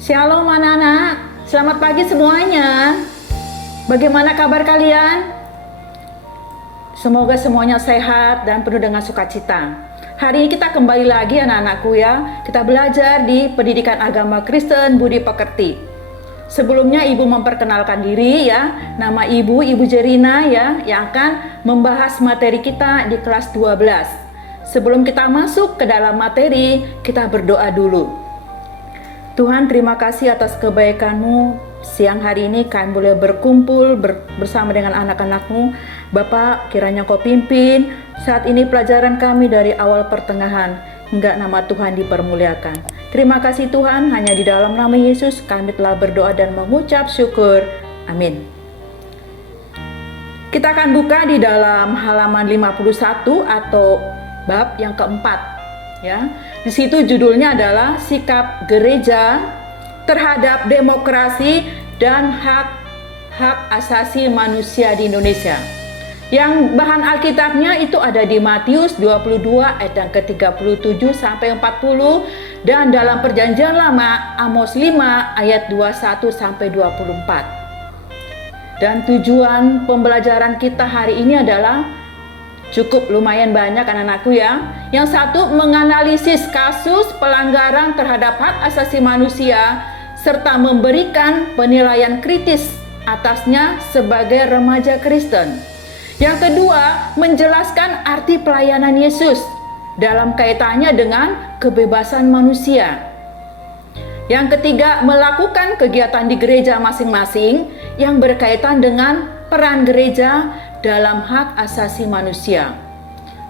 Shalom anak-anak, selamat pagi semuanya. Bagaimana kabar kalian? Semoga semuanya sehat dan penuh dengan sukacita. Hari ini kita kembali lagi anak-anakku ya. Kita belajar di pendidikan agama Kristen Budi Pekerti. Sebelumnya ibu memperkenalkan diri ya. Nama ibu Jerina ya, yang akan membahas materi kita di kelas 12. Sebelum kita masuk ke dalam materi, kita berdoa dulu. Tuhan, terima kasih atas kebaikan-Mu. Siang hari ini kami boleh berkumpul bersama dengan anak-anak-Mu. Bapak, kiranya Kau pimpin saat ini pelajaran kami dari awal pertengahan hingga nama Tuhan dipermuliakan. Terima kasih Tuhan, hanya di dalam nama Yesus kami telah berdoa dan mengucap syukur. Amin. Kita akan buka di dalam halaman 51 atau bab yang keempat. Ya, di situ judulnya adalah sikap gereja terhadap demokrasi dan hak asasi manusia di Indonesia. Yang bahan Alkitabnya itu ada di Matius 22 ayat yang ke-37 sampai 40 dan dalam Perjanjian Lama Amos 5 ayat 21 sampai 24. Dan tujuan pembelajaran kita hari ini adalah cukup lumayan banyak anak-anakku ya. Yang satu, menganalisis kasus pelanggaran terhadap hak asasi manusia serta memberikan penilaian kritis atasnya sebagai remaja Kristen. Yang kedua, menjelaskan arti pelayanan Yesus dalam kaitannya dengan kebebasan manusia. Yang ketiga, melakukan kegiatan di gereja masing-masing yang berkaitan dengan peran gereja dalam hak asasi manusia.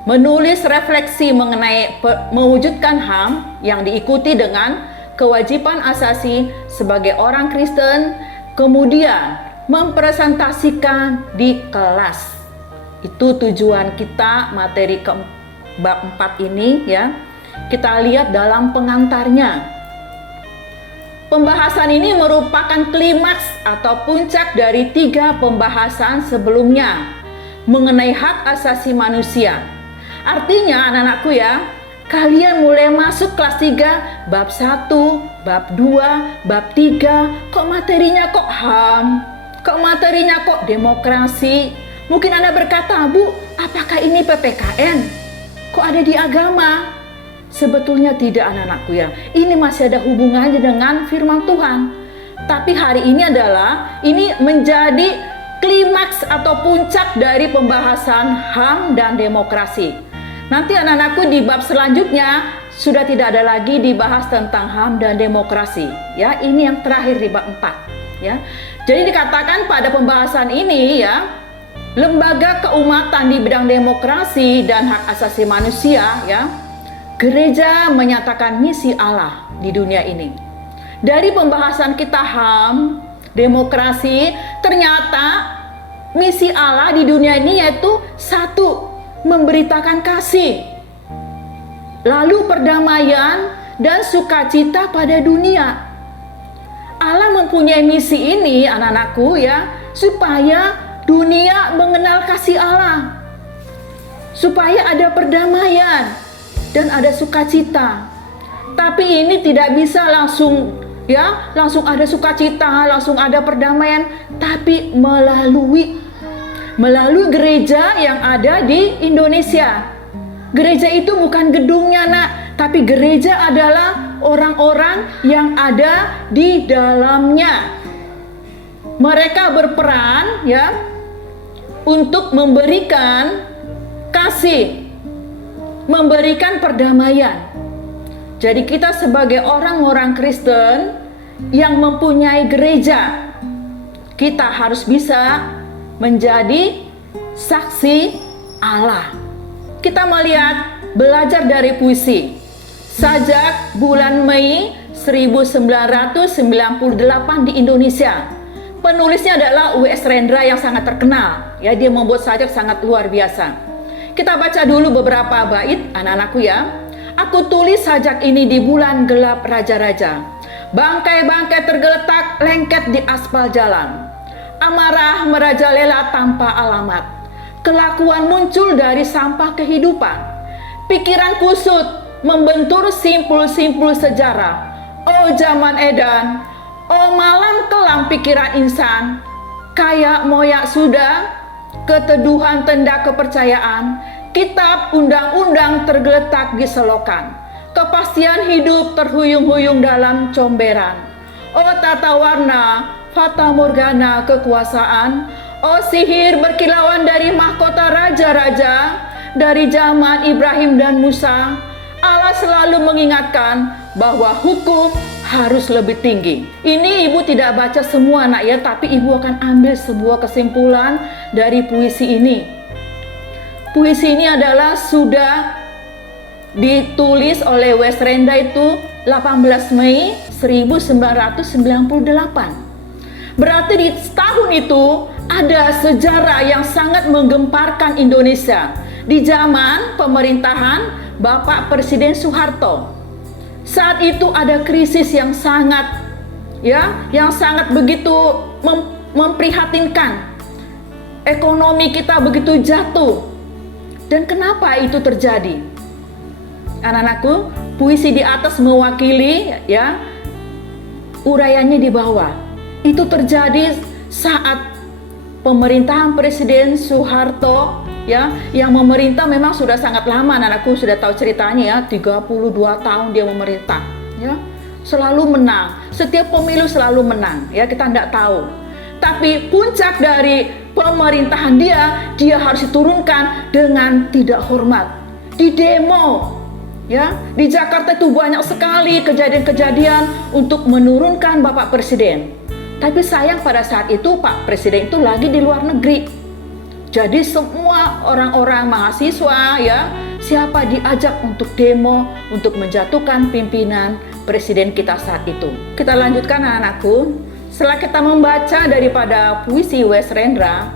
Menulis refleksi mengenai mewujudkan HAM yang diikuti dengan kewajiban asasi sebagai orang Kristen, kemudian mempresentasikan di kelas. Itu tujuan kita materi bab 4 ini ya. Kita lihat dalam pengantarnya. Pembahasan ini merupakan klimaks atau puncak dari 3 pembahasan sebelumnya mengenai hak asasi manusia. Artinya anak-anakku ya, kalian mulai masuk kelas 3, bab 1, bab 2, bab 3, kok materinya kok HAM? Kok materinya kok demokrasi? Mungkin Anda berkata, Bu, apakah ini PPKN? Kok ada di agama? Sebetulnya tidak anak-anakku ya. Ini masih ada hubungannya dengan firman Tuhan. Tapi hari ini ini menjadi klimaks atau puncak dari pembahasan HAM dan demokrasi. Nanti anak-anakku di bab selanjutnya sudah tidak ada lagi dibahas tentang HAM dan demokrasi. Ya, ini yang terakhir di bab 4. Ya, jadi dikatakan pada pembahasan ini ya, lembaga keumatan di bidang demokrasi dan hak asasi manusia ya, gereja menyatakan misi Allah di dunia ini. Dari pembahasan kita HAM, demokrasi, ternyata misi Allah di dunia ini yaitu satu, memberitakan kasih, lalu perdamaian dan sukacita pada dunia. Allah mempunyai misi ini anak-anakku ya, supaya dunia mengenal kasih Allah, supaya ada perdamaian dan ada sukacita. Tapi ini tidak bisa langsung ada sukacita, langsung ada perdamaian, tapi melalui gereja yang ada di Indonesia. Gereja itu bukan gedungnya nak, tapi gereja adalah orang-orang yang ada di dalamnya. Mereka berperan ya untuk memberikan kasih, memberikan perdamaian. Jadi kita sebagai orang-orang Kristen yang mempunyai gereja, kita harus bisa menjadi saksi Allah. Kita belajar dari puisi. Sajak bulan Mei 1998 di Indonesia. Penulisnya adalah W.S. Rendra yang sangat terkenal. Ya, dia membuat sajak sangat luar biasa. Kita baca dulu beberapa bait anak-anakku ya. Aku tulis sajak ini di bulan gelap raja-raja. Bangkai-bangkai tergeletak lengket di aspal jalan. Amarah merajalela tanpa alamat. Kelakuan muncul dari sampah kehidupan. Pikiran kusut membentur simpul-simpul sejarah. Oh zaman edan, oh malam kelam pikiran insan, kayak moyak sudah, keteduhan tenda kepercayaan, kitab undang-undang tergeletak di selokan, kepastian hidup terhuyung-huyung dalam comberan. Oh tata warna, fata morgana kekuasaan, oh sihir berkilauan dari mahkota raja-raja, dari zaman Ibrahim dan Musa, Allah selalu mengingatkan bahwa hukum harus lebih tinggi. Ini ibu tidak baca semua nak ya, tapi ibu akan ambil sebuah kesimpulan dari puisi ini. Puisi ini adalah sudah ditulis oleh Wes Renda itu 18 Mei 1998. Berarti di tahun itu ada sejarah yang sangat menggemparkan Indonesia di zaman pemerintahan Bapak Presiden Soeharto. Saat itu ada krisis yang sangat begitu memprihatinkan. Ekonomi kita begitu jatuh. Dan kenapa itu terjadi? Anak-anakku, puisi di atas mewakili uraiannya di bawah. Itu terjadi saat pemerintahan Presiden Soeharto yang memerintah memang sudah sangat lama. Anakku sudah tahu ceritanya 32 tahun dia memerintah selalu menang, setiap pemilu selalu menang kita tidak tahu. Tapi puncak dari pemerintahan dia harus diturunkan dengan tidak hormat, di demo di Jakarta itu banyak sekali kejadian-kejadian untuk menurunkan Bapak Presiden. Tapi sayang pada saat itu Pak Presiden itu lagi di luar negeri. Jadi semua orang-orang mahasiswa siapa diajak untuk demo untuk menjatuhkan pimpinan presiden kita saat itu. Kita lanjutkan anak-anakku. Setelah kita membaca daripada puisi Wes Rendra,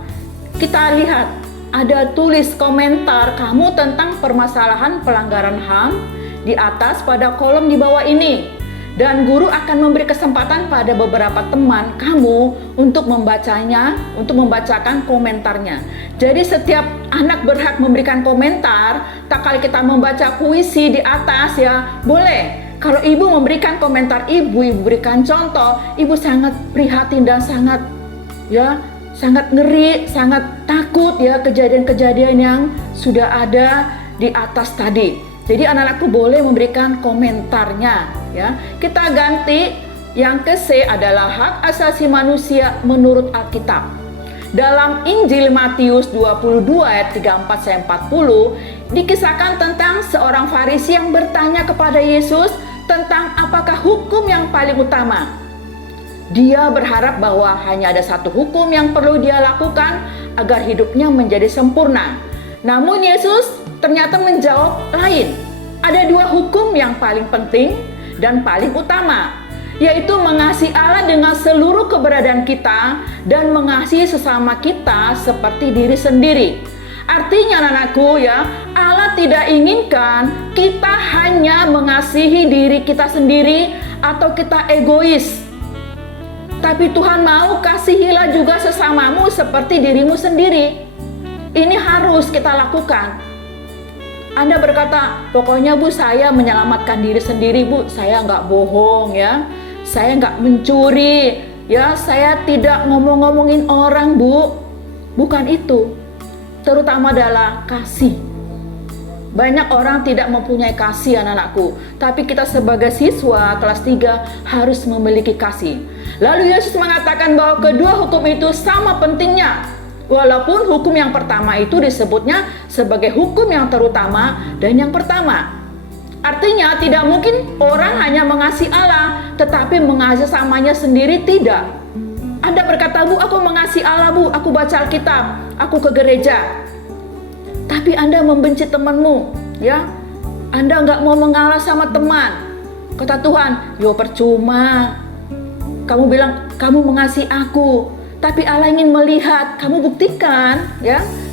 kita lihat ada tulis komentar kamu tentang permasalahan pelanggaran HAM di atas pada kolom di bawah ini. Dan guru akan memberi kesempatan pada beberapa teman kamu untuk membacanya, untuk membacakan komentarnya. Jadi setiap anak berhak memberikan komentar. Tak kali kita membaca puisi di atas boleh. Kalau ibu memberikan komentar ibu berikan contoh, ibu sangat prihatin dan sangat ngeri, sangat takut kejadian-kejadian yang sudah ada di atas tadi. Jadi anak-anakku boleh memberikan komentarnya Kita ganti yang ke C adalah hak asasi manusia menurut Alkitab. Dalam Injil Matius 22 ayat 34-40 dikisahkan tentang seorang Farisi yang bertanya kepada Yesus tentang apakah hukum yang paling utama. Dia berharap bahwa hanya ada satu hukum yang perlu dia lakukan agar hidupnya menjadi sempurna. Namun Yesus ternyata menjawab lain. Ada dua hukum yang paling penting dan paling utama, yaitu mengasihi Allah dengan seluruh keberadaan kita dan mengasihi sesama kita seperti diri sendiri. Artinya anak-anakku Allah tidak inginkan kita hanya mengasihi diri kita sendiri atau kita egois. Tapi Tuhan mau kasihilah juga sesamamu seperti dirimu sendiri. Ini harus kita lakukan. Anda berkata, pokoknya Bu saya menyelamatkan diri sendiri Bu, saya nggak bohong saya nggak mencuri saya tidak ngomong-ngomongin orang Bu. Bukan itu, terutama adalah kasih. Banyak orang tidak mempunyai kasih anak-anakku, tapi kita sebagai siswa kelas 3 harus memiliki kasih. Lalu Yesus mengatakan bahwa kedua hukum itu sama pentingnya. Walaupun hukum yang pertama itu disebutnya sebagai hukum yang terutama dan yang pertama. Artinya tidak mungkin orang hanya mengasihi Allah tetapi mengasihi samanya sendiri, tidak. Anda berkata, Bu aku mengasihi Allah Bu, aku baca Alkitab, aku ke gereja. Tapi Anda membenci temanmu Anda nggak mau mengalah sama teman. Kata Tuhan, percuma. Kamu bilang kamu mengasihi aku, tapi Allah ingin melihat kamu buktikan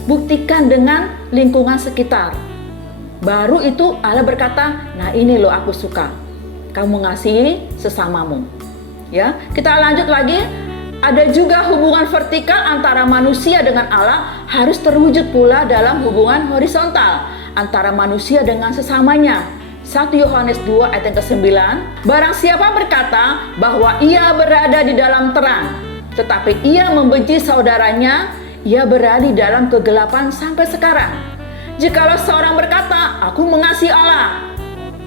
buktikan dengan lingkungan sekitar. Baru itu Allah berkata, nah ini loh aku suka kamu mengasihi sesamamu. Kita lanjut lagi. Ada juga hubungan vertikal antara manusia dengan Allah harus terwujud pula dalam hubungan horizontal antara manusia dengan sesamanya. 1 Yohanes 2 ayat yang ke-9, barang siapa berkata bahwa ia berada di dalam terang, tetapi ia membenci saudaranya, ia berada di dalam kegelapan sampai sekarang. Jikalau seorang berkata, aku mengasihi Allah,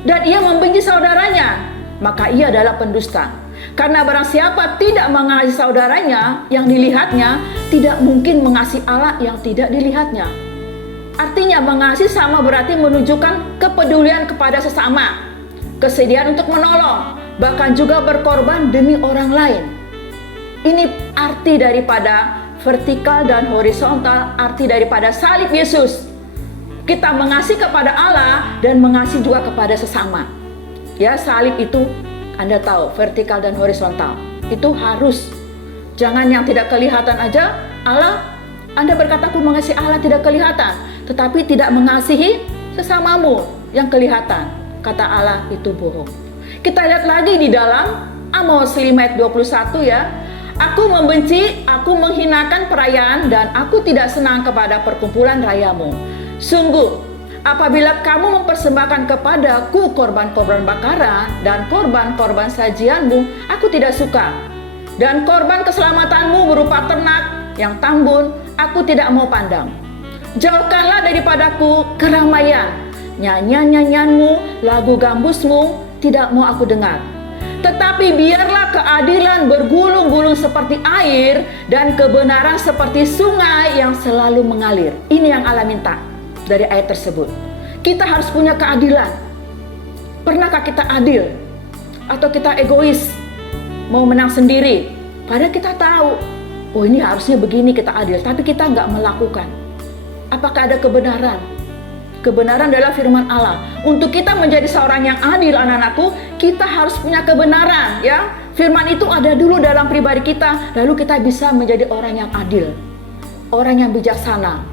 dan ia membenci saudaranya, maka ia adalah pendusta. Karena barang siapa tidak mengasihi saudaranya yang dilihatnya, tidak mungkin mengasihi Allah yang tidak dilihatnya. Artinya mengasihi sama berarti menunjukkan kepedulian kepada sesama, kesediaan untuk menolong, bahkan juga berkorban demi orang lain. Ini arti daripada vertikal dan horizontal, arti daripada salib Yesus. Kita mengasihi kepada Allah dan mengasihi juga kepada sesama. Ya, salib itu Anda tahu, vertikal dan horizontal. Itu harus. Jangan yang tidak kelihatan aja. Allah, Anda berkata aku mengasihi Allah tidak kelihatan, tetapi tidak mengasihi sesamamu yang kelihatan. Kata Allah, itu bohong. Kita lihat lagi di dalam Amos 5 ayat 21 ya. Aku membenci, aku menghinakan perayaan, dan aku tidak senang kepada perkumpulan rayamu. Sungguh, apabila kamu mempersembahkan kepadaku korban-korban bakaran dan korban-korban sajianmu, aku tidak suka. Dan korban keselamatanmu berupa ternak yang tambun, aku tidak mau pandang. Jauhkanlah daripadaku keramaian, nyanyian-nyanyianmu, lagu gambusmu, tidak mau aku dengar. Tetapi biarlah keadilan bergulung-gulung seperti air dan kebenaran seperti sungai yang selalu mengalir. Ini yang Allah minta dari ayat tersebut. Kita harus punya keadilan. Pernahkah kita adil? Atau kita egois? Mau menang sendiri? Padahal kita tahu, oh ini harusnya begini kita adil, tapi kita nggak melakukan. Apakah ada kebenaran? Kebenaran adalah firman Allah. Untuk kita menjadi seorang yang adil, anak-anakku, kita harus punya kebenaran, ya. Firman itu ada dulu dalam pribadi kita, lalu kita bisa menjadi orang yang adil, orang yang bijaksana.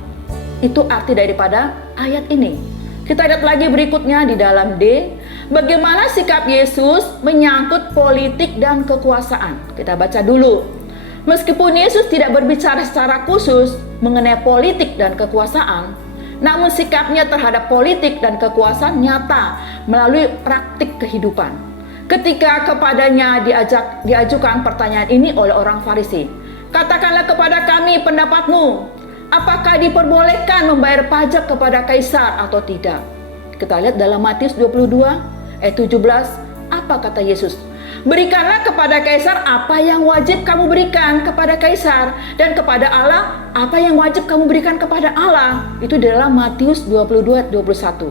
Itu arti daripada ayat ini. Kita lihat lagi berikutnya di dalam D, bagaimana sikap Yesus menyangkut politik dan kekuasaan. Kita baca dulu. Meskipun Yesus tidak berbicara secara khusus mengenai politik dan kekuasaan, namun sikapnya terhadap politik dan kekuasaan nyata melalui praktik kehidupan. Ketika kepadanya diajukan pertanyaan ini oleh orang Farisi, katakanlah kepada kami pendapatmu, apakah diperbolehkan membayar pajak kepada kaisar atau tidak? Kita lihat dalam Matius 22 ayat 17, apa kata Yesus? Berikanlah kepada kaisar apa yang wajib kamu berikan kepada kaisar, dan kepada Allah apa yang wajib kamu berikan kepada Allah. Itu dalam Matius 22 ayat 21.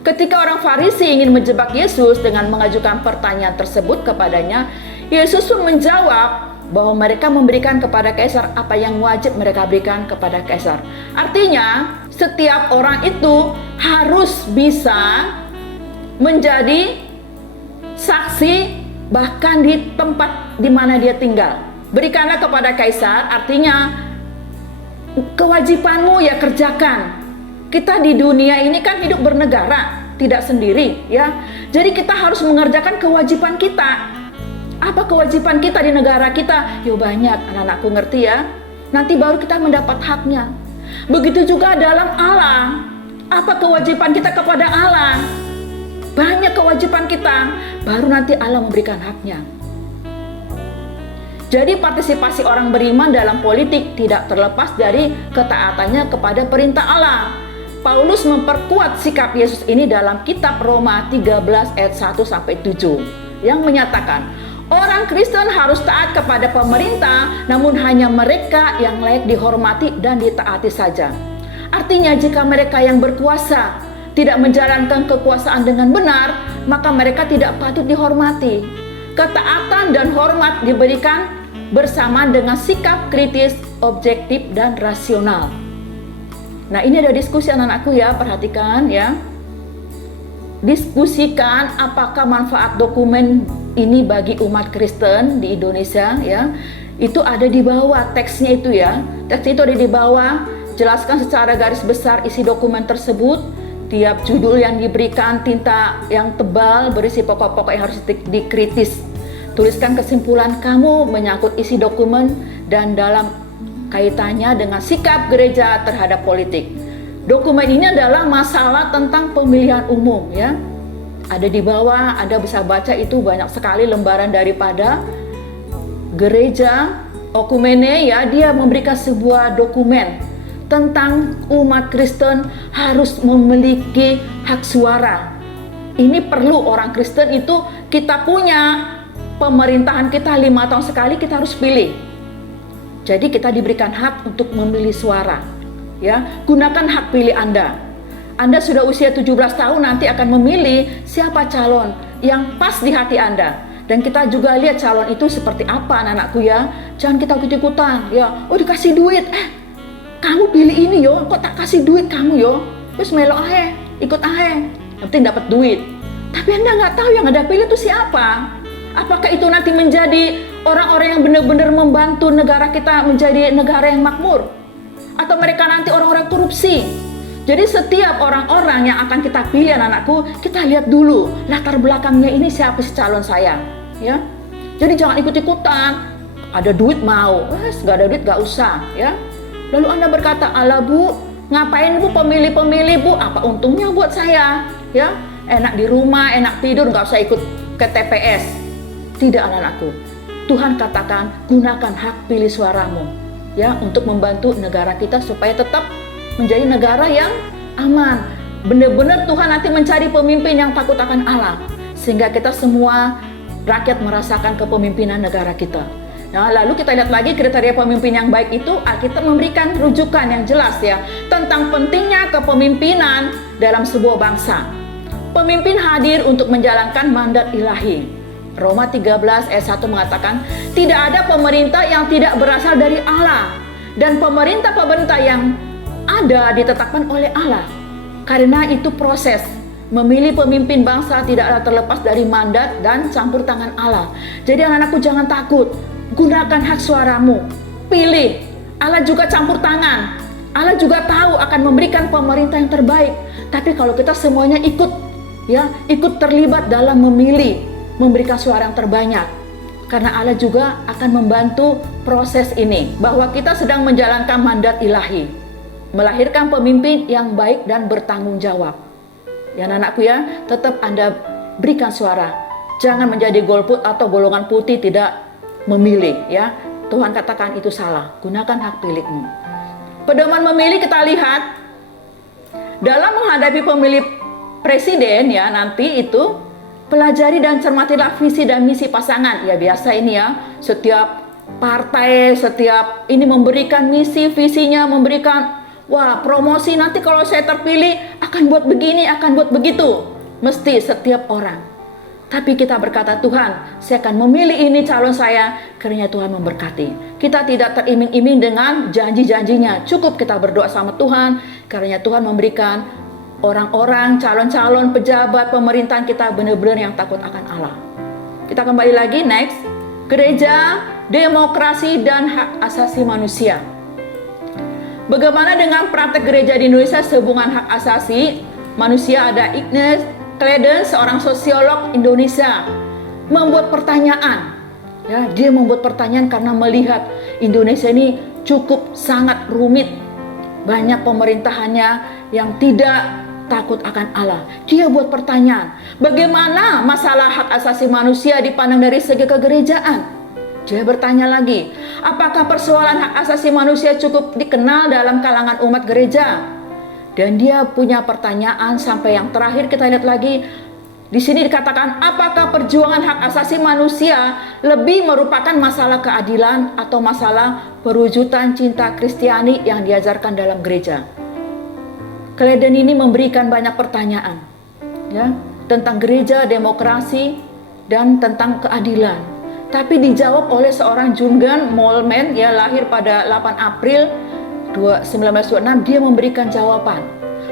Ketika orang Farisi ingin menjebak Yesus dengan mengajukan pertanyaan tersebut kepadanya, Yesus pun menjawab bahwa mereka memberikan kepada kaisar apa yang wajib mereka berikan kepada kaisar. Artinya, setiap orang itu harus bisa menjadi saksi bahkan di tempat di mana dia tinggal. Berikanlah kepada kaisar, artinya kewajibanmu ya kerjakan. Kita di dunia ini kan hidup bernegara, tidak sendiri ya. Jadi kita harus mengerjakan kewajiban kita. Apa kewajiban kita di negara kita? Yo banyak, anak-anakku ngerti ya. Nanti baru kita mendapat haknya. Begitu juga dalam Allah. Apa kewajiban kita kepada Allah? Banyak kewajiban kita, baru nanti Allah memberikan haknya. Jadi partisipasi orang beriman dalam politik tidak terlepas dari ketaatannya kepada perintah Allah. Paulus memperkuat sikap Yesus ini dalam kitab Roma 13 ayat 1-7 yang menyatakan, orang Kristen harus taat kepada pemerintah, namun hanya mereka yang layak dihormati dan ditaati saja. Artinya jika mereka yang berkuasa tidak menjalankan kekuasaan dengan benar, maka mereka tidak patut dihormati. Ketaatan dan hormat diberikan bersamaan dengan sikap kritis, objektif, dan rasional. Nah, ini ada diskusi anak-anakku ya, perhatikan ya. Diskusikan apakah manfaat dokumen ini bagi umat Kristen di Indonesia ya. Itu ada di bawah teksnya itu ya. Teks itu ada di bawah, jelaskan secara garis besar isi dokumen tersebut. Tiap judul yang diberikan tinta yang tebal berisi pokok-pokok yang harus dikritis. Tuliskan kesimpulan kamu menyangkut isi dokumen dan dalam kaitannya dengan sikap gereja terhadap politik. Dokumen ini adalah masalah tentang pemilihan umum ya. Ada di bawah, Anda bisa baca itu banyak sekali lembaran daripada gereja Okumene ya, dia memberikan sebuah dokumen tentang umat Kristen harus memiliki hak suara. Ini perlu orang Kristen itu, kita punya pemerintahan kita 5 tahun sekali kita harus pilih. Jadi kita diberikan hak untuk memilih suara. Ya, gunakan hak pilih Anda. Anda sudah usia 17 tahun nanti akan memilih siapa calon yang pas di hati Anda. Dan kita juga lihat calon itu seperti apa anak-anakku ya. Jangan kita ikut-ikutan ya. Oh dikasih duit, kamu pilih ini yo, kok tak kasih duit kamu yo. Terus melo ahe, ikut ahe. Yang penting dapat duit. Tapi Anda nggak tahu yang Anda pilih itu siapa. Apakah itu nanti menjadi orang-orang yang benar-benar membantu negara kita menjadi negara yang makmur? Atau mereka nanti orang-orang korupsi? Jadi setiap orang-orang yang akan kita pilih anak-anakku, kita lihat dulu latar belakangnya ini siapa sih calon saya, ya. Jadi jangan ikut-ikutan. Ada duit mau, nggak ada duit nggak usah, ya. Lalu Anda berkata, "Alah Bu, ngapain Bu pemilih-pemilih Bu? Apa untungnya buat saya?" Ya, enak di rumah, enak tidur, nggak usah ikut ke TPS. Tidak anak-anakku. Tuhan katakan gunakan hak pilih suaramu, ya, untuk membantu negara kita supaya tetap menjadi negara yang aman. Benar-benar Tuhan nanti mencari pemimpin yang takut akan Allah, sehingga kita semua rakyat merasakan kepemimpinan negara kita. Nah, lalu kita lihat lagi kriteria pemimpin yang baik itu, Alkitab memberikan rujukan yang jelas ya tentang pentingnya kepemimpinan dalam sebuah bangsa. Pemimpin hadir untuk menjalankan mandat ilahi. Roma 13 ayat 1 mengatakan, tidak ada pemerintah yang tidak berasal dari Allah, dan pemerintah-pemerintah yang ada ditetapkan oleh Allah. Karena itu proses memilih pemimpin bangsa tidaklah terlepas dari mandat dan campur tangan Allah. Jadi anak-anakku jangan takut, gunakan hak suaramu, pilih. Allah juga campur tangan, Allah juga tahu akan memberikan pemerintah yang terbaik. Tapi kalau kita semuanya ikut, ya, ikut terlibat dalam memilih, memberikan suara yang terbanyak, karena Allah juga akan membantu proses ini, bahwa kita sedang menjalankan mandat ilahi, melahirkan pemimpin yang baik dan bertanggung jawab. Ya anak-anakku ya, tetap Anda berikan suara. Jangan menjadi golput atau golongan putih tidak memilih ya. Tuhan katakan itu salah. Gunakan hak pilihmu. Pedoman memilih kita lihat dalam menghadapi pemilih presiden ya, nanti itu pelajari dan cermatilah visi dan misi pasangan. Ya biasa ini ya, setiap partai, setiap ini memberikan misi, visinya, memberikan wah promosi, nanti kalau saya terpilih akan buat begini, akan buat begitu. Mesti setiap orang. Tapi kita berkata, Tuhan, saya akan memilih ini calon saya, karena Tuhan memberkati. Kita tidak teriming-iming dengan janji-janjinya. Cukup kita berdoa sama Tuhan, karena Tuhan memberikan orang-orang, calon-calon, pejabat, pemerintahan kita benar-benar yang takut akan Allah. Kita kembali lagi, next. Gereja, demokrasi, dan hak asasi manusia. Bagaimana dengan praktek gereja di Indonesia sehubungan hak asasi manusia? Ada Ignace Clayden, seorang sosiolog Indonesia, membuat pertanyaan. Ya, dia membuat pertanyaan karena melihat Indonesia ini cukup sangat rumit. Banyak pemerintahannya yang tidak takut akan Allah. Dia buat pertanyaan, bagaimana masalah hak asasi manusia dipandang dari segi kegerejaan? Dia bertanya lagi, apakah persoalan hak asasi manusia cukup dikenal dalam kalangan umat gereja? Dan dia punya pertanyaan sampai yang terakhir kita lihat lagi. Di sini dikatakan, apakah perjuangan hak asasi manusia lebih merupakan masalah keadilan atau masalah perwujudan cinta Kristiani yang diajarkan dalam gereja? Clayden ini memberikan banyak pertanyaan ya, tentang gereja, demokrasi, dan tentang keadilan. Tapi dijawab oleh seorang Jürgen Moltmann, ya, lahir pada 8 April 1926. Dia memberikan jawaban,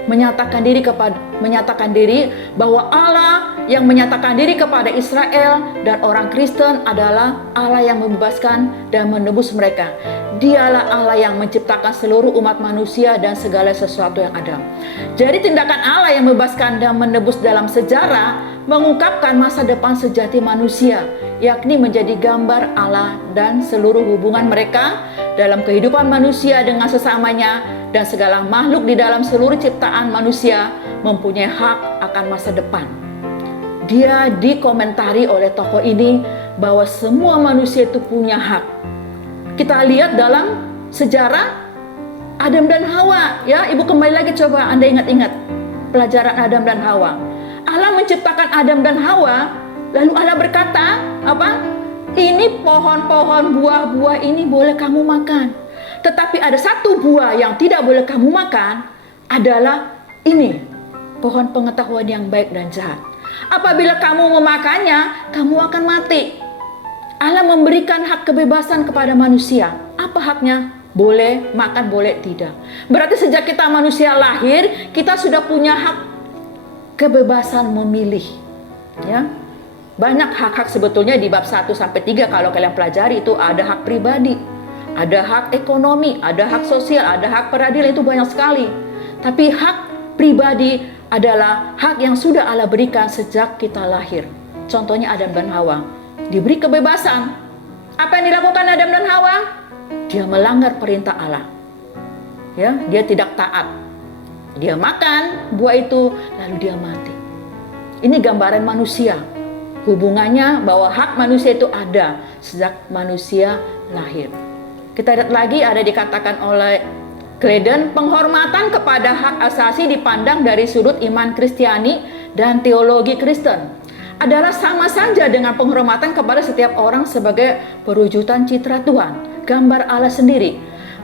menyatakan diri bahwa Allah yang menyatakan diri kepada Israel dan orang Kristen adalah Allah yang membebaskan dan menebus mereka. Dialah Allah yang menciptakan seluruh umat manusia dan segala sesuatu yang ada. Jadi tindakan Allah yang membebaskan dan menebus dalam sejarah mengungkapkan masa depan sejati manusia, yakni menjadi gambar Allah dan seluruh hubungan mereka dalam kehidupan manusia dengan sesamanya, dan segala makhluk di dalam seluruh ciptaan manusia mempunyai hak akan masa depan. dia dikomentari oleh tokoh ini bahwa semua manusia itu punya hak. Kita lihat dalam sejarah Adam dan Hawa, ya. Ibu kembali lagi, coba Anda ingat-ingat pelajaran Adam dan Hawa. Allah menciptakan Adam dan Hawa, lalu Allah berkata, apa? Ini pohon-pohon, buah-buah ini boleh kamu makan. Tetapi ada satu buah yang tidak boleh kamu makan, adalah ini, pohon pengetahuan yang baik dan jahat. Apabila kamu memakannya, kamu akan mati. Allah memberikan hak kebebasan kepada manusia. Apa haknya? Boleh makan, boleh tidak. Berarti sejak kita manusia lahir, kita sudah punya hak kebebasan memilih. Ya. Banyak hak-hak sebetulnya di bab 1 sampai 3 kalau kalian pelajari itu ada hak pribadi, ada hak ekonomi, ada hak sosial, ada hak peradilan, itu banyak sekali. Tapi hak pribadi adalah hak yang sudah Allah berikan sejak kita lahir. Contohnya Adam dan Hawa diberi kebebasan. Apa yang dilakukan Adam dan Hawa? Dia melanggar perintah Allah. Ya, dia tidak taat. Dia makan buah itu lalu dia mati. Ini gambaran manusia. Hubungannya bahwa hak manusia itu ada sejak manusia lahir. Kita lihat lagi ada dikatakan oleh Clayden, penghormatan kepada hak asasi dipandang dari sudut iman Kristiani dan teologi Kristen adalah sama saja dengan penghormatan kepada setiap orang sebagai perwujudan citra Tuhan, gambar Allah sendiri.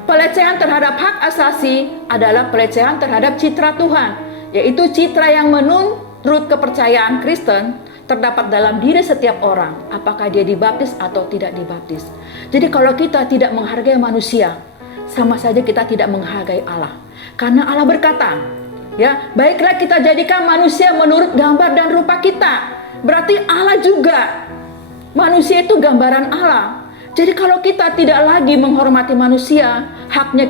Pelecehan terhadap hak asasi adalah pelecehan terhadap citra Tuhan, yaitu citra yang menurut kepercayaan Kristen terdapat dalam diri setiap orang, apakah dia dibaptis atau tidak dibaptis. Jadi kalau kita tidak menghargai manusia, sama saja kita tidak menghargai Allah. Karena Allah berkata, ya, baiklah kita jadikan manusia menurut gambar dan rupa kita. Berarti Allah juga, manusia itu gambaran Allah. Jadi kalau kita tidak lagi menghormati manusia, haknya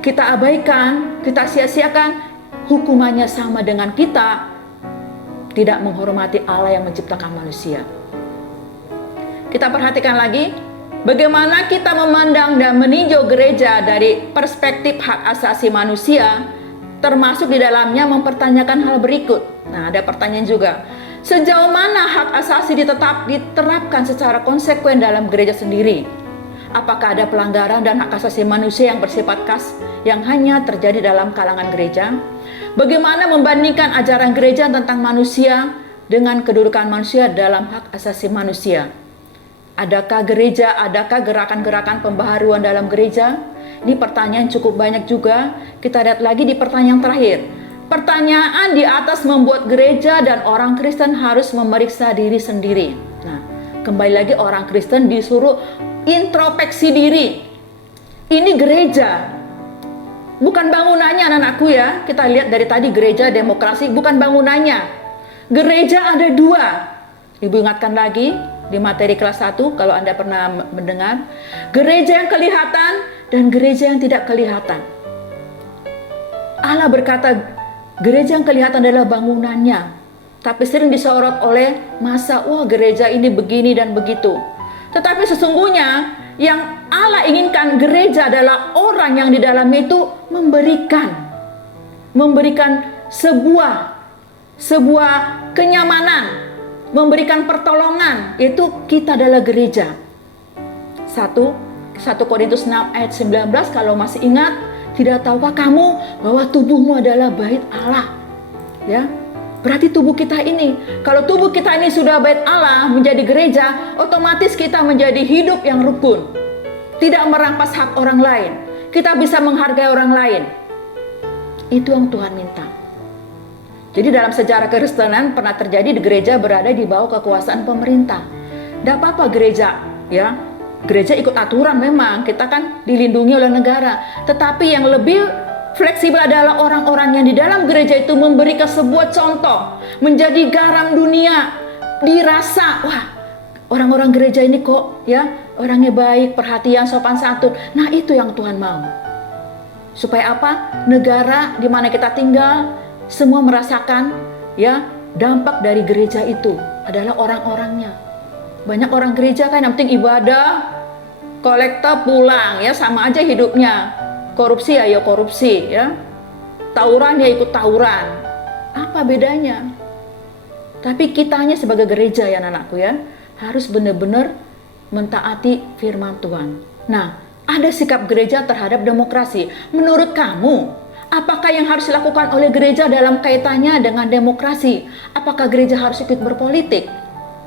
kita abaikan, kita sia-siakan, hukumannya sama dengan kita tidak menghormati Allah yang menciptakan manusia. Kita perhatikan lagi bagaimana kita memandang dan meninjau gereja dari perspektif hak asasi manusia, termasuk di dalamnya mempertanyakan hal berikut. Nah, ada pertanyaan juga. Sejauh mana hak asasi diterapkan secara konsekuen dalam gereja sendiri? Apakah ada pelanggaran dan hak asasi manusia yang bersifat khas yang hanya terjadi dalam kalangan gereja? Bagaimana membandingkan ajaran gereja tentang manusia dengan kedudukan manusia dalam hak asasi manusia? Adakah gerakan-gerakan pembaharuan dalam gereja? Ini pertanyaan cukup banyak juga. Kita lihat lagi di pertanyaan terakhir. Pertanyaan di atas membuat gereja dan orang Kristen harus memeriksa diri sendiri. Nah, kembali lagi orang Kristen disuruh introspeksi diri. Ini gereja, bukan bangunannya anak-anakku ya. Kita lihat dari tadi gereja demokrasi, bukan bangunannya. Gereja ada dua. Ibu ingatkan lagi di materi kelas 1 kalau Anda pernah mendengar. Gereja yang kelihatan dan gereja yang tidak kelihatan. Allah berkata gereja yang kelihatan adalah bangunannya. Tapi sering disorot oleh masa, wah gereja ini begini dan begitu. Tetapi sesungguhnya yang Allah inginkan gereja adalah orang yang di dalamnya itu memberikan sebuah kenyamanan, memberikan pertolongan, yaitu kita adalah gereja. 1 Korintus 6 ayat 19 kalau masih ingat, tidak tahukah kamu bahwa tubuhmu adalah bait Allah? Ya. Berarti tubuh kita ini, kalau tubuh kita ini sudah bait Allah, menjadi gereja, otomatis kita menjadi hidup yang rukun. Tidak merampas hak orang lain. Kita bisa menghargai orang lain. Itu yang Tuhan minta. Jadi dalam sejarah Kekristenan pernah terjadi di gereja berada di bawah kekuasaan pemerintah. Tidak apa-apa gereja, ya. Gereja ikut aturan memang, kita kan dilindungi oleh negara. Tetapi yang lebih fleksibel adalah orang-orang yang di dalam gereja itu memberikan sebuah contoh, menjadi garam dunia, dirasa, wah orang-orang gereja ini kok ya orangnya baik, perhatian, sopan santun. Nah itu yang Tuhan mau. Supaya apa? Negara di mana kita tinggal semua merasakan ya dampak dari gereja itu adalah orang-orangnya. Banyak orang gereja kan yang penting ibadah, kolektor pulang ya sama aja hidupnya. Korupsi ya korupsi ya. Tawuran ya ikut tawuran. Apa bedanya? Tapi kitanya sebagai gereja ya anak-anakku ya, harus benar-benar mentaati firman Tuhan. Nah, ada sikap gereja terhadap demokrasi. Menurut kamu, apakah yang harus dilakukan oleh gereja dalam kaitannya dengan demokrasi? Apakah gereja harus ikut berpolitik?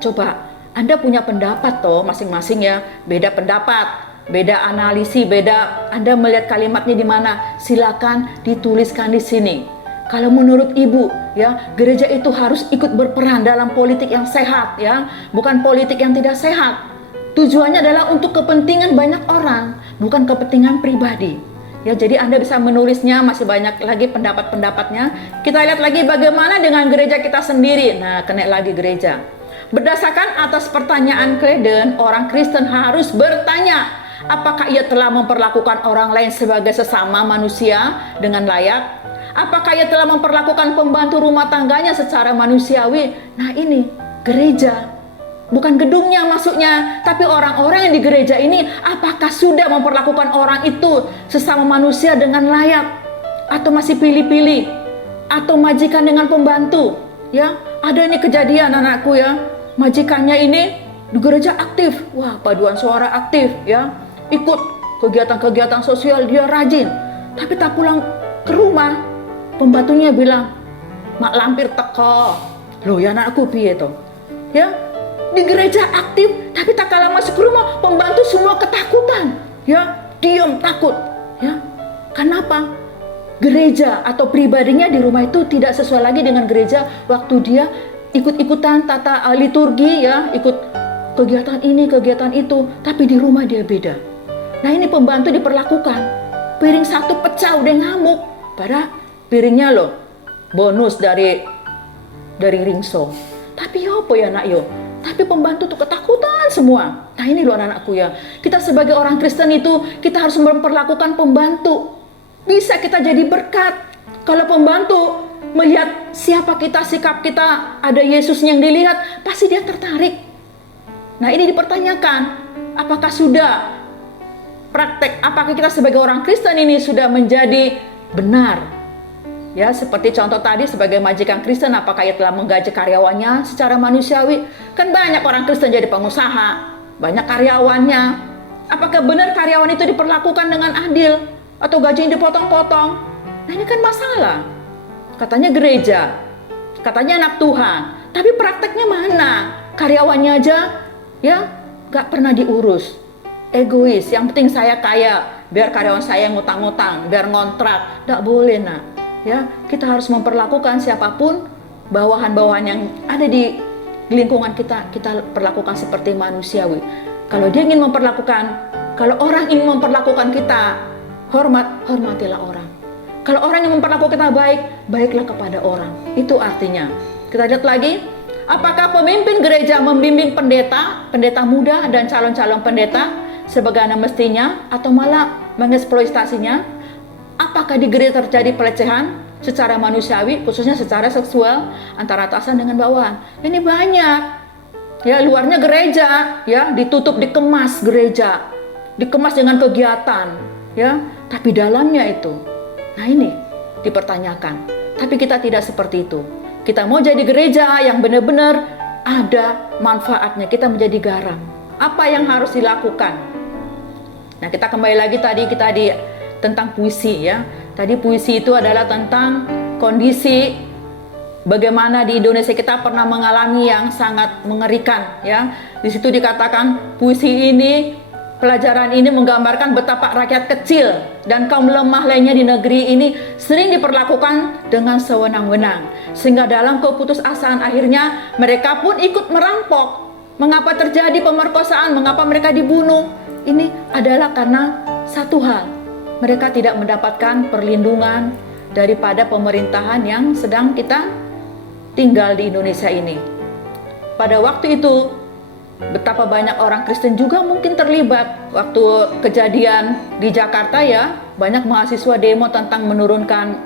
Coba, Anda punya pendapat toh masing-masing ya, beda pendapat, beda analisis, beda Anda melihat kalimatnya di mana? Silakan dituliskan di sini. Kalau menurut Ibu ya, gereja itu harus ikut berperan dalam politik yang sehat ya, bukan politik yang tidak sehat. Tujuannya adalah untuk kepentingan banyak orang, bukan kepentingan pribadi. Ya, jadi Anda bisa menulisnya, masih banyak lagi pendapat-pendapatnya. Kita lihat lagi bagaimana dengan gereja kita sendiri. Nah, kena lagi gereja. Berdasarkan atas pertanyaan Clayden, orang Kristen harus bertanya, apakah ia telah memperlakukan orang lain sebagai sesama manusia dengan layak? Apakah ia telah memperlakukan pembantu rumah tangganya secara manusiawi? Nah ini, gereja. Bukan gedungnya maksudnya, tapi orang-orang yang di gereja ini, apakah sudah memperlakukan orang itu sesama manusia dengan layak? Atau masih pilih-pilih? Atau majikan dengan pembantu? Ya, ada ini kejadian anakku ya, majikannya ini di gereja aktif. Wah, paduan suara aktif ya, ikut kegiatan-kegiatan sosial, dia rajin. Tapi tak pulang ke rumah, pembantunya bilang, mak lampir teko. Loh ya anakku piye toh? Ya, di gereja aktif, tapi tak kalah masuk ke rumah, pembantu semua ketakutan. Ya, diam, takut. Ya, kenapa? Gereja atau pribadinya di rumah itu tidak sesuai lagi dengan gereja waktu dia ikut-ikutan tata liturgi ya, ikut kegiatan ini, kegiatan itu, tapi di rumah dia beda. Nah ini pembantu diperlakukan, piring satu pecah udah ngamuk, padahal piringnya loh bonus dari ringso. Tapi apa ya nak yo? Tapi pembantu tuh ketakutan semua. Nah ini loh anak-anakku ya, kita sebagai orang Kristen itu kita harus memperlakukan pembantu. Bisa kita jadi berkat. Kalau pembantu melihat siapa kita, sikap kita, ada Yesusnya yang dilihat, pasti dia tertarik. Nah ini dipertanyakan, apakah sudah praktek, apakah kita sebagai orang Kristen ini sudah menjadi benar? Ya, seperti contoh tadi sebagai majikan Kristen, apakah ia telah menggaji karyawannya secara manusiawi? Kan banyak orang Kristen jadi pengusaha, banyak karyawannya. Apakah benar karyawan itu diperlakukan dengan adil? Atau gajinya dipotong-potong? Nah ini kan masalah. Katanya gereja, katanya anak Tuhan, tapi prakteknya mana? Karyawannya aja ya gak pernah diurus, egois, yang penting saya kaya, biar karyawan saya ngutang-ngutang, biar ngontrak. Gak boleh nak. Ya, kita harus memperlakukan siapapun, bawahan-bawahan yang ada di lingkungan kita, kita perlakukan seperti manusiawi. Kalau dia ingin memperlakukan, kalau orang ingin memperlakukan kita hormatilah orang. Kalau orang yang memperlakukan kita baik, baiklah kepada orang. Itu artinya. Kita lihat lagi, apakah pemimpin gereja membimbing pendeta muda dan calon-calon pendeta sebagaimana mestinya, atau malah mengeksploitasinya? Apakah di gereja terjadi pelecehan secara manusiawi, khususnya secara seksual antara atasan dengan bawahan? Ini banyak. Ya, luarnya gereja, ya, ditutup, dikemas gereja, dikemas dengan kegiatan, ya, tapi dalamnya itu. Nah ini dipertanyakan. Tapi kita tidak seperti itu. Kita mau jadi gereja yang benar-benar ada manfaatnya. Kita menjadi garam. Apa yang harus dilakukan? Nah kita kembali lagi tadi tentang puisi ya. Tadi puisi itu adalah tentang kondisi bagaimana di Indonesia kita pernah mengalami yang sangat mengerikan ya. Di situ dikatakan puisi ini, pelajaran ini menggambarkan betapa rakyat kecil dan kaum lemah lainnya di negeri ini sering diperlakukan dengan sewenang-wenang. Sehingga dalam keputusasaan akhirnya mereka pun ikut merampok. Mengapa terjadi pemerkosaan? Mengapa mereka dibunuh? Ini adalah karena satu hal. Mereka tidak mendapatkan perlindungan daripada pemerintahan yang sedang kita tinggal di Indonesia ini. Pada waktu itu, betapa banyak orang Kristen juga mungkin terlibat. Waktu kejadian di Jakarta ya, banyak mahasiswa demo tentang menurunkan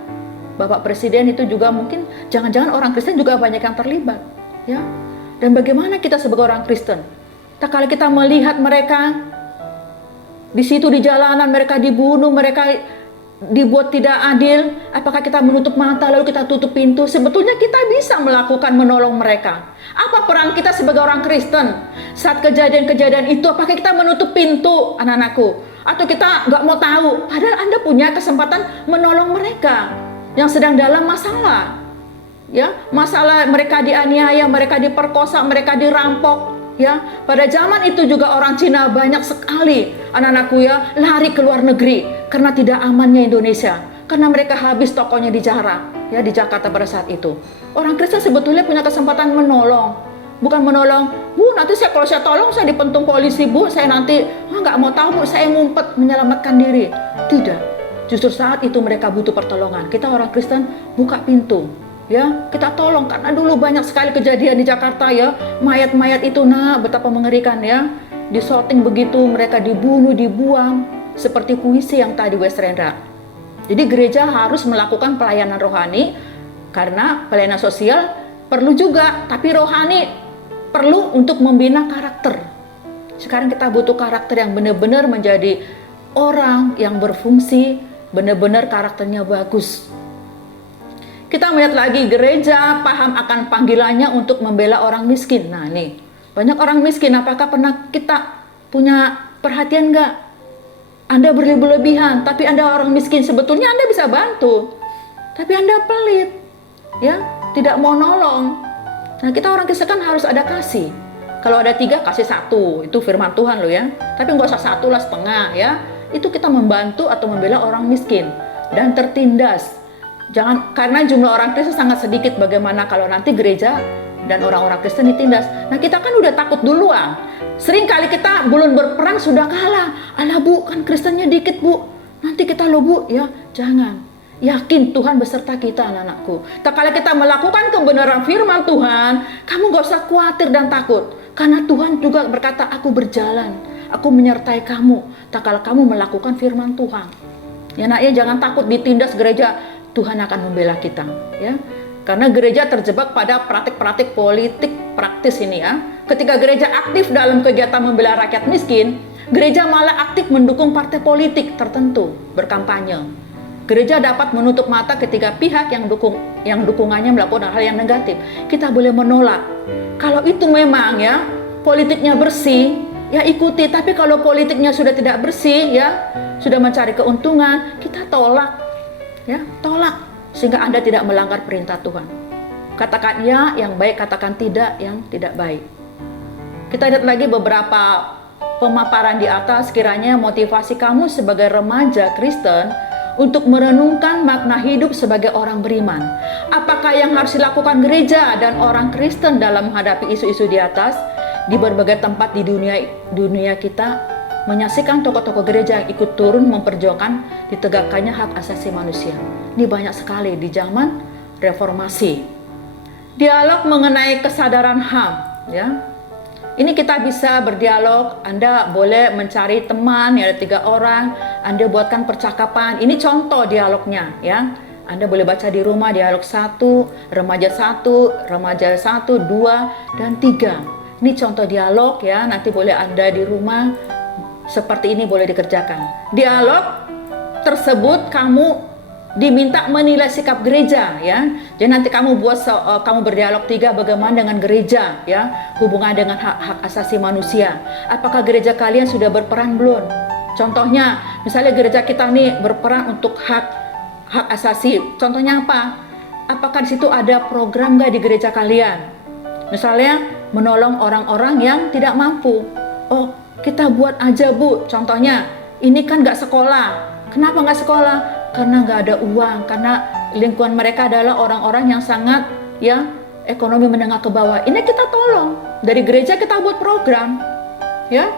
Bapak Presiden, itu juga mungkin jangan-jangan orang Kristen juga banyak yang terlibat ya. Dan bagaimana kita sebagai orang Kristen? Kalau kita melihat mereka di situ di jalanan, mereka dibunuh, mereka dibuat tidak adil, apakah kita menutup mata lalu kita tutup pintu? Sebetulnya kita bisa melakukan menolong mereka. Apa peran kita sebagai orang Kristen saat kejadian-kejadian itu? Apakah kita menutup pintu, anak-anakku? Atau kita nggak mau tahu? Padahal Anda punya kesempatan menolong mereka yang sedang dalam masalah. Ya, masalah mereka dianiaya, mereka diperkosa, mereka dirampok. Ya, pada zaman itu juga orang Cina banyak sekali, anak-anakku ya, lari ke luar negeri karena tidak amannya Indonesia, karena mereka habis tokonya dijarah ya di Jakarta pada saat itu. Orang Kristen sebetulnya punya kesempatan menolong, bukan menolong, Bu, nanti kalau saya tolong saya dipentung polisi, Bu, saya nanti nggak mau tahu, Bu, saya ngumpet menyelamatkan diri. Tidak, justru saat itu mereka butuh pertolongan. Kita orang Kristen buka pintu. Ya, kita tolong, karena dulu banyak sekali kejadian di Jakarta ya, mayat-mayat itu betapa mengerikan ya, disorting begitu, mereka dibunuh, dibuang, seperti puisi yang tadi Wes Rendra. Jadi gereja harus melakukan pelayanan rohani, karena pelayanan sosial perlu juga, tapi rohani perlu untuk membina karakter. Sekarang kita butuh karakter yang benar-benar menjadi orang yang berfungsi, benar-benar karakternya bagus. Kita melihat lagi, gereja paham akan panggilannya untuk membela orang miskin. Nah nih, banyak orang miskin, apakah pernah kita punya perhatian nggak? Anda berlebihan, tapi Anda orang miskin, sebetulnya Anda bisa bantu, tapi Anda pelit, ya, tidak mau nolong. Nah kita orang Kristen kan harus ada kasih. Kalau ada 3, kasih 1, itu firman Tuhan loh ya. Tapi nggak usah 1 lah, setengah ya. Itu kita membantu atau membela orang miskin dan tertindas. Jangan, karena jumlah orang Kristen sangat sedikit, bagaimana kalau nanti gereja dan orang-orang Kristen ditindas. Nah kita kan udah takut duluan. Sering kali kita belum berperang sudah kalah. Alah Bu, kan Kristennya dikit Bu, nanti kita loh Bu, ya jangan. Yakin Tuhan beserta kita, anak-anakku. Tak kala kita melakukan kebenaran firman Tuhan, kamu gak usah khawatir dan takut. Karena Tuhan juga berkata, aku berjalan, aku menyertai kamu. Tak kala kamu melakukan firman Tuhan. Ya nak ya, jangan takut ditindas gereja. Tuhan akan membela kita, ya. Karena gereja terjebak pada praktik-praktik politik praktis ini ya. Ketika gereja aktif dalam kegiatan membela rakyat miskin, gereja malah aktif mendukung partai politik tertentu berkampanye. Gereja dapat menutup mata ketika pihak yang dukungannya melakukan hal yang negatif. Kita boleh menolak. Kalau itu memang ya politiknya bersih, ya ikuti. Tapi kalau politiknya sudah tidak bersih, ya sudah mencari keuntungan, kita tolak. Ya, tolak sehingga Anda tidak melanggar perintah Tuhan. Katakan ya yang baik, katakan tidak yang tidak baik. Kita lihat lagi beberapa pemaparan di atas, kiranya motivasi kamu sebagai remaja Kristen untuk merenungkan makna hidup sebagai orang beriman. Apakah yang harus dilakukan gereja dan orang Kristen dalam menghadapi isu-isu di atas di berbagai tempat di dunia kita? Menyaksikan tokoh-tokoh gereja yang ikut turun memperjuangkan ditegakkannya hak asasi manusia. Ini banyak sekali di zaman reformasi. Dialog mengenai kesadaran HAM, ya. Ini kita bisa berdialog. Anda boleh mencari teman, ya ada 3 orang. Anda buatkan percakapan. Ini contoh dialognya, ya. Anda boleh baca di rumah dialog 1, remaja 1, remaja 1, 2, dan 3. Ini contoh dialog ya. Nanti boleh Anda di rumah seperti ini boleh dikerjakan. Dialog tersebut kamu diminta menilai sikap gereja ya. Jadi nanti kamu kamu berdialog 3 bagaimana dengan gereja ya, hubungan dengan hak asasi manusia. Apakah gereja kalian sudah berperan belum? Contohnya, misalnya gereja kita nih berperan untuk hak asasi. Contohnya apa? Apakah di situ ada program nggak di gereja kalian? Misalnya menolong orang-orang yang tidak mampu. Oh, kita buat aja Bu, contohnya ini kan nggak sekolah. Kenapa nggak sekolah? Karena nggak ada uang, karena lingkungan mereka adalah orang-orang yang sangat ya ekonomi menengah ke bawah. Ini kita tolong, dari gereja kita buat program ya,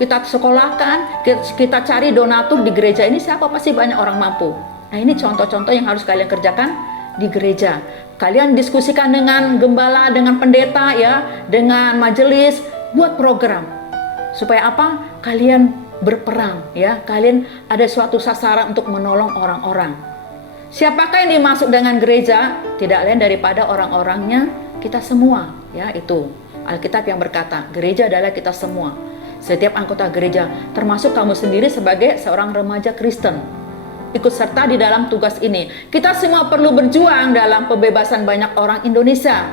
kita sekolahkan, kita cari donatur di gereja ini siapa, pasti banyak orang mampu. Nah ini contoh-contoh yang harus kalian kerjakan di gereja. Kalian diskusikan dengan gembala, dengan pendeta ya, dengan majelis, buat program. Supaya apa? Kalian berperang ya, kalian ada suatu sasaran untuk menolong orang-orang. Siapakah yang dimaksud dengan gereja? Tidak lain daripada orang-orangnya kita semua ya, itu Alkitab yang berkata gereja adalah kita semua. Setiap anggota gereja, termasuk kamu sendiri sebagai seorang remaja Kristen. ikut serta di dalam tugas ini. Kita semua perlu berjuang dalam pembebasan banyak orang Indonesia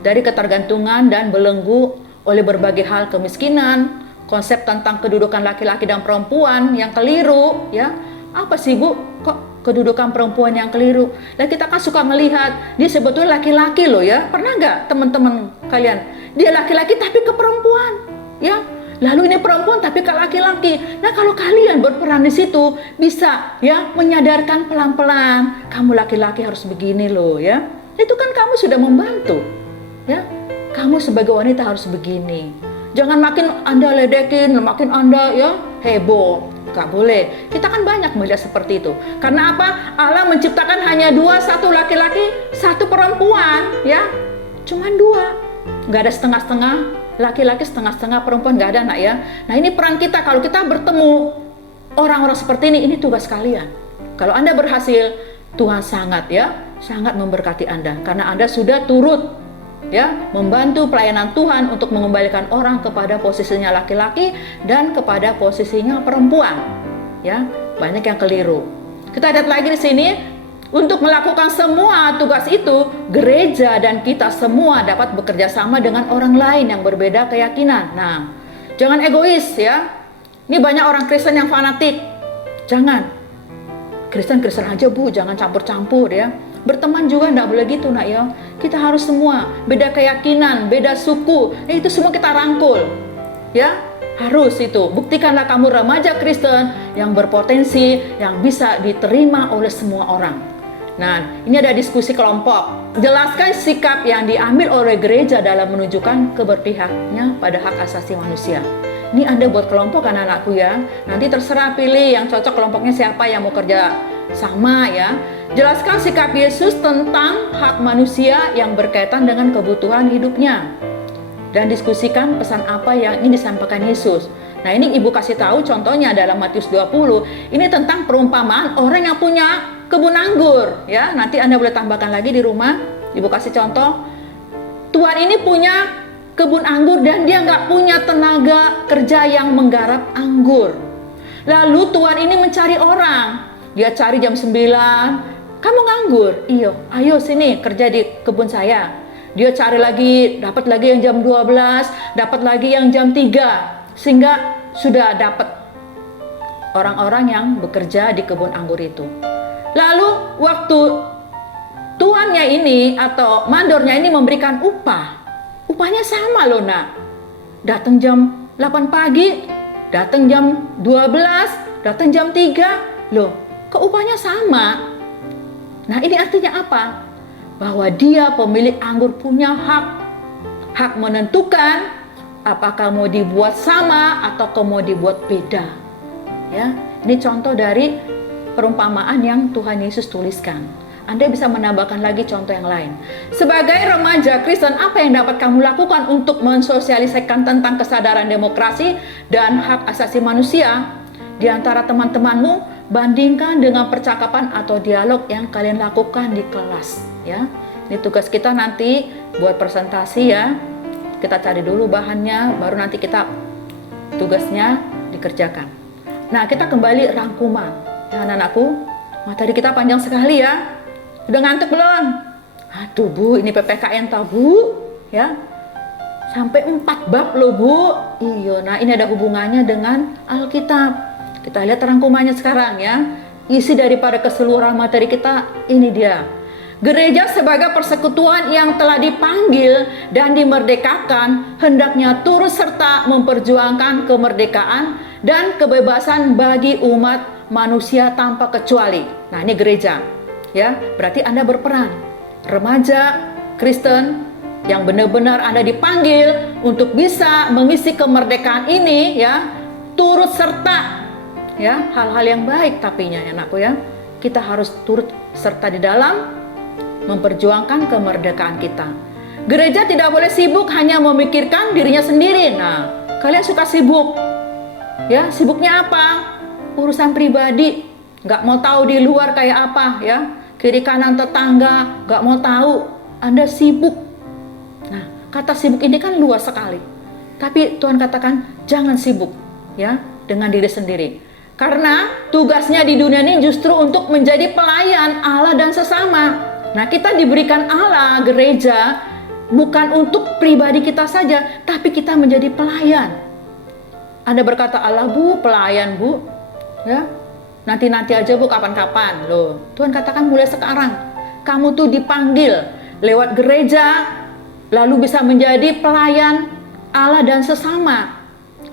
dari ketergantungan dan belenggu oleh berbagai hal, kemiskinan, konsep tentang kedudukan laki-laki dan perempuan yang keliru, ya. Apa sih Bu? Kok kedudukan perempuan yang keliru? Dan kita kan suka melihat dia sebetulnya laki-laki loh ya. Pernah nggak teman-teman kalian? Dia laki-laki tapi ke perempuan, ya. Lalu ini perempuan tapi ke laki-laki. Nah, kalau kalian berperan di situ bisa ya menyadarkan pelan-pelan, kamu laki-laki harus begini loh ya. Itu kan kamu sudah membantu. Ya. Kamu sebagai wanita harus begini. Jangan makin Anda ledekin, makin Anda ya heboh. Gak boleh. Kita kan banyak melihat seperti itu. Karena apa? Allah menciptakan hanya dua, satu laki-laki, satu perempuan, ya. Cuman dua. Gak ada setengah-setengah, laki-laki setengah-setengah, perempuan gak ada, nak ya. Nah, ini peran kita. Kalau kita bertemu orang-orang seperti ini tugas kalian. Kalau Anda berhasil, Tuhan sangat memberkati Anda. Karena Anda sudah turut ya membantu pelayanan Tuhan untuk mengembalikan orang kepada posisinya laki-laki dan kepada posisinya perempuan. Ya, banyak yang keliru. Kita lihat lagi di sini, untuk melakukan semua tugas itu, gereja dan kita semua dapat bekerja sama dengan orang lain yang berbeda keyakinan. Nah, jangan egois ya. Ini banyak orang Kristen yang fanatik. Jangan. Kristen-Kristen aja Bu, jangan campur-campur ya. Berteman juga enggak boleh gitu nak ya. Kita harus semua beda keyakinan, beda suku, itu semua kita rangkul. Ya, harus itu. Buktikanlah kamu remaja Kristen yang berpotensi, yang bisa diterima oleh semua orang. Nah, ini ada diskusi kelompok. Jelaskan sikap yang diambil oleh gereja dalam menunjukkan keberpihakannya pada hak asasi manusia. Ini Anda buat kelompok anak-anakku ya. Nanti terserah pilih yang cocok kelompoknya siapa yang mau kerja sama ya. Jelaskan sikap Yesus tentang hak manusia yang berkaitan dengan kebutuhan hidupnya. Dan diskusikan pesan apa yang ingin disampaikan Yesus. Nah, ini Ibu kasih tahu contohnya dalam Matius 20. Ini tentang perumpamaan orang yang punya kebun anggur ya. Nanti Anda boleh tambahkan lagi di rumah. Ibu kasih contoh. Tuan ini punya kebun anggur dan dia nggak punya tenaga kerja yang menggarap anggur. Lalu tuan ini mencari orang. Dia cari jam 9. Kamu nganggur? Iya, ayo sini kerja di kebun saya. Dia cari lagi, dapat lagi yang jam 12, dapat lagi yang jam 3. Sehingga sudah dapat orang-orang yang bekerja di kebun anggur itu. Lalu waktu tuannya ini atau mandornya ini memberikan upah. Upahnya sama loh nak. Datang jam 8 pagi, datang jam 12, datang jam 3. Loh, kok upahnya sama? Nah, ini artinya apa? Bahwa dia pemilik anggur punya hak menentukan apakah mau dibuat sama atau mau dibuat beda. Ya, ini contoh dari perumpamaan yang Tuhan Yesus tuliskan. Anda bisa menambahkan lagi contoh yang lain. Sebagai remaja Kristen, apa yang dapat kamu lakukan untuk mensosialisasikan tentang kesadaran demokrasi dan hak asasi manusia di antara teman-temanmu? Bandingkan dengan percakapan atau dialog yang kalian lakukan di kelas ya. Ini tugas kita nanti buat presentasi ya. Kita cari dulu bahannya, baru nanti kita tugasnya dikerjakan. Nah, kita kembali rangkuman ya anak-anakku. Materi kita panjang sekali ya. Udah ngantuk belum? Aduh Bu, ini PPKN tau Bu ya. Sampai 4 bab loh Bu. Iya, nah ini ada hubungannya dengan Alkitab. Kita lihat rangkumannya sekarang ya. Isi daripada keseluruhan materi kita ini dia. Gereja sebagai persekutuan yang telah dipanggil dan dimerdekakan hendaknya turut serta memperjuangkan kemerdekaan dan kebebasan bagi umat manusia tanpa kecuali. Nah, ini gereja. Ya, berarti Anda berperan. Remaja Kristen yang benar-benar Anda dipanggil untuk bisa mengisi kemerdekaan ini ya, turut serta ya, hal-hal yang baik tapinya ya anakku ya. Kita harus turut serta di dalam memperjuangkan kemerdekaan kita. Gereja tidak boleh sibuk hanya memikirkan dirinya sendiri. Nah, kalian suka sibuk ya, sibuknya apa? Urusan pribadi, nggak mau tahu di luar kayak apa ya, kiri kanan tetangga, nggak mau tahu. Anda sibuk. Nah, kata sibuk ini kan luas sekali. Tapi Tuhan katakan jangan sibuk ya dengan diri sendiri. Karena tugasnya di dunia ini justru untuk menjadi pelayan Allah dan sesama. Nah, kita diberikan Allah, gereja, bukan untuk pribadi kita saja, tapi kita menjadi pelayan. Anda berkata, Allah Bu, pelayan Bu, ya nanti aja Bu, kapan-kapan. Loh, Tuhan katakan mulai sekarang, kamu tuh dipanggil lewat gereja, lalu bisa menjadi pelayan Allah dan sesama.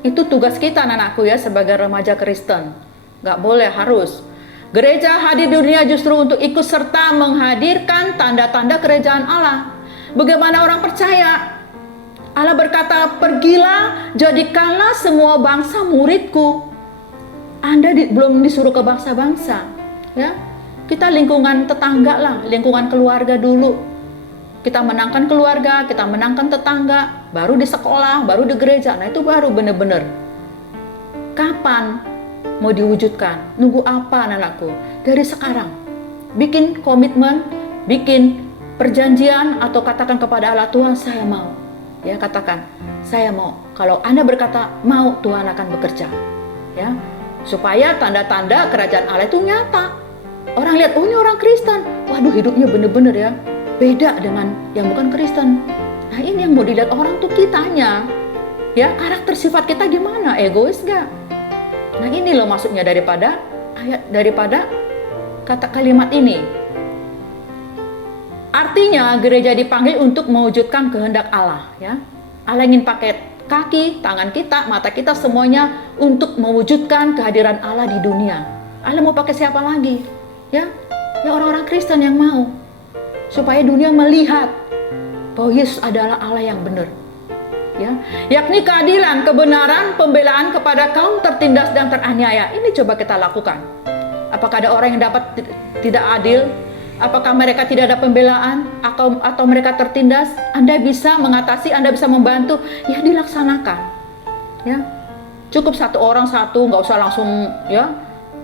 Itu tugas kita anak-anakku ya, sebagai remaja Kristen. Gak boleh, harus. Gereja hadir di dunia justru untuk ikut serta menghadirkan tanda-tanda kerajaan Allah. Bagaimana orang percaya? Allah berkata, pergilah, jadikanlah semua bangsa muridku. Anda belum disuruh ke bangsa-bangsa, ya. Kita lingkungan tetangga lah, lingkungan keluarga dulu. Kita menangkan keluarga, kita menangkan tetangga, baru di sekolah, baru di gereja. Nah, itu baru benar-benar. Kapan mau diwujudkan? Nunggu apa anak-anakku? Dari sekarang. Bikin komitmen, bikin perjanjian, atau katakan kepada Allah, Tuhan saya mau. Ya, katakan, saya mau. Kalau Anda berkata mau, Tuhan akan bekerja. Ya, supaya tanda-tanda kerajaan Allah itu nyata. Orang lihat, oh ini orang Kristen. Waduh, hidupnya benar-benar ya. Beda dengan yang bukan Kristen. Nah, ini yang mau dilihat orang tuh kitanya. Ya, karakter sifat kita gimana? Egois gak? Nah, ini loh maksudnya daripada kata kalimat ini. Artinya gereja dipanggil untuk mewujudkan kehendak Allah, ya. Allah ingin pakai kaki, tangan kita, mata kita, semuanya untuk mewujudkan kehadiran Allah di dunia. Allah mau pakai siapa lagi? Ya, orang-orang Kristen yang mau. Supaya dunia melihat bahwa Yesus adalah Allah yang benar, ya, yakni keadilan, kebenaran, pembelaan kepada kaum tertindas dan teraniaya. Ini coba kita lakukan. Apakah ada orang yang dapat tidak adil? Apakah mereka tidak ada pembelaan atau mereka tertindas? Anda bisa mengatasi, Anda bisa membantu, ya dilaksanakan. Ya, cukup satu orang satu, nggak usah langsung ya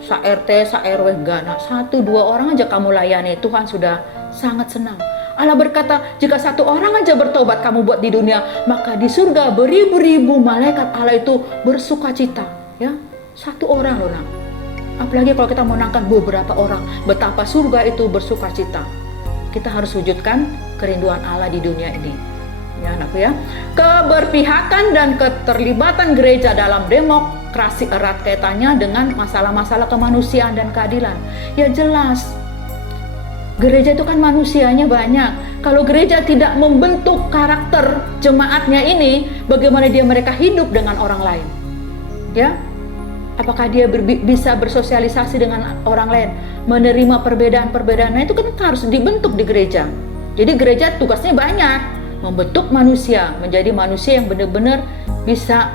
sa-RT, sa-RW, enggak. Nah, 1-2 orang aja kamu layani, Tuhan sudah sangat senang. Allah berkata, jika satu orang aja bertobat kamu buat di dunia, maka di surga beribu-ribu malaikat Allah itu bersuka cita. Ya, 1 orang loh nak. Apalagi kalau kita menangkan beberapa orang, betapa surga itu bersuka cita. Kita harus wujudkan kerinduan Allah di dunia ini. Ya anakku ya. Keberpihakan dan keterlibatan gereja dalam demokrasi erat kaitannya dengan masalah-masalah kemanusiaan dan keadilan. Ya jelas. Gereja itu kan manusianya banyak. Kalau gereja tidak membentuk karakter jemaatnya ini, bagaimana mereka hidup dengan orang lain? Ya, apakah dia bisa bersosialisasi dengan orang lain, menerima perbedaan-perbedaan? Nah, itu kan harus dibentuk di gereja. Jadi gereja tugasnya banyak, membentuk manusia menjadi manusia yang benar-benar bisa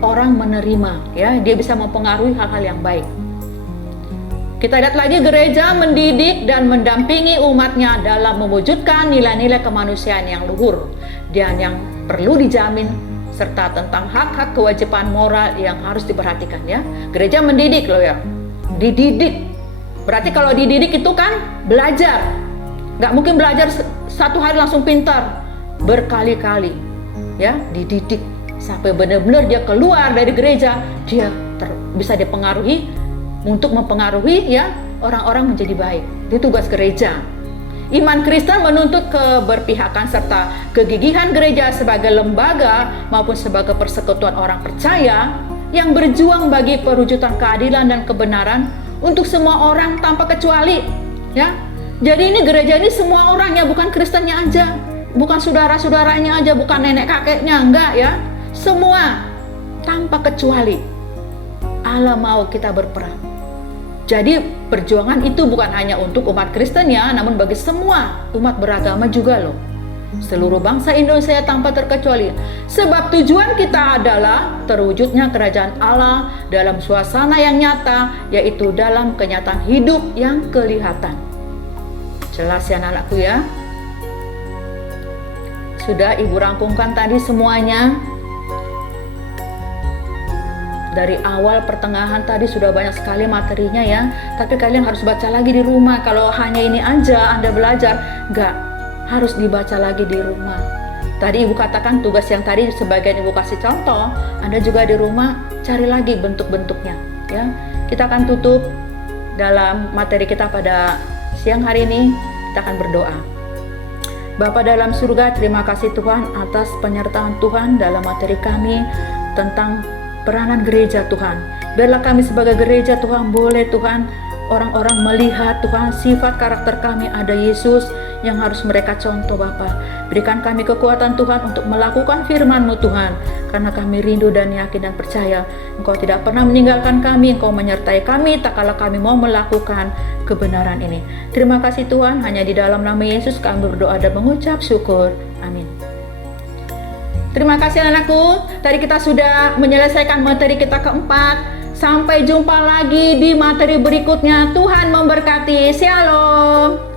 orang menerima. Ya, dia bisa mempengaruhi hal-hal yang baik. Kita lihat lagi, gereja mendidik dan mendampingi umatnya dalam mewujudkan nilai-nilai kemanusiaan yang luhur dan yang perlu dijamin, serta tentang hak-hak kewajiban moral yang harus diperhatikan ya. Gereja mendidik loh ya, dididik. Berarti kalau dididik itu kan belajar. Nggak mungkin belajar satu hari langsung pintar, berkali-kali ya, dididik sampai benar-benar dia keluar dari gereja, dia bisa dipengaruhi untuk mempengaruhi ya orang-orang menjadi baik. Itu tugas gereja. Iman Kristen menuntut keberpihakan serta kegigihan gereja sebagai lembaga maupun sebagai persekutuan orang percaya yang berjuang bagi perwujudan keadilan dan kebenaran untuk semua orang tanpa kecuali. Ya, jadi ini gereja ini semua orangnya, bukan Kristennya aja, bukan saudara-saudaranya aja, bukan nenek kakeknya, enggak ya, semua tanpa kecuali. Allah mau kita berperan. Jadi perjuangan itu bukan hanya untuk umat Kristen ya, namun bagi semua umat beragama juga loh. Seluruh bangsa Indonesia tanpa terkecuali. Sebab tujuan kita adalah terwujudnya kerajaan Allah dalam suasana yang nyata, yaitu dalam kenyataan hidup yang kelihatan. Jelas ya anak-anakku ya. Sudah Ibu rangkumkan tadi semuanya. Dari awal pertengahan tadi sudah banyak sekali materinya ya. Tapi kalian harus baca lagi di rumah. Kalau hanya ini aja Anda belajar, enggak, harus dibaca lagi di rumah. Tadi Ibu katakan tugas yang tadi sebagian Ibu kasih contoh, Anda juga di rumah cari lagi bentuk-bentuknya ya. Kita akan tutup dalam materi kita pada siang hari ini. Kita akan berdoa. Bapa dalam surga, terima kasih Tuhan atas penyertaan Tuhan dalam materi kami tentang peranan gereja Tuhan. Biarlah kami sebagai gereja Tuhan boleh Tuhan orang-orang melihat Tuhan sifat karakter kami ada Yesus yang harus mereka contoh Bapa. Berikan kami kekuatan Tuhan untuk melakukan firman-Mu Tuhan, karena kami rindu dan yakin dan percaya Engkau tidak pernah meninggalkan kami, Engkau menyertai kami tak kala kami mau melakukan kebenaran ini. Terima kasih Tuhan, hanya di dalam nama Yesus kami berdoa dan mengucap syukur. Amin. Terima kasih anak-anakku, tadi kita sudah menyelesaikan materi kita keempat. Sampai jumpa lagi di materi berikutnya. Tuhan memberkati. Shalom.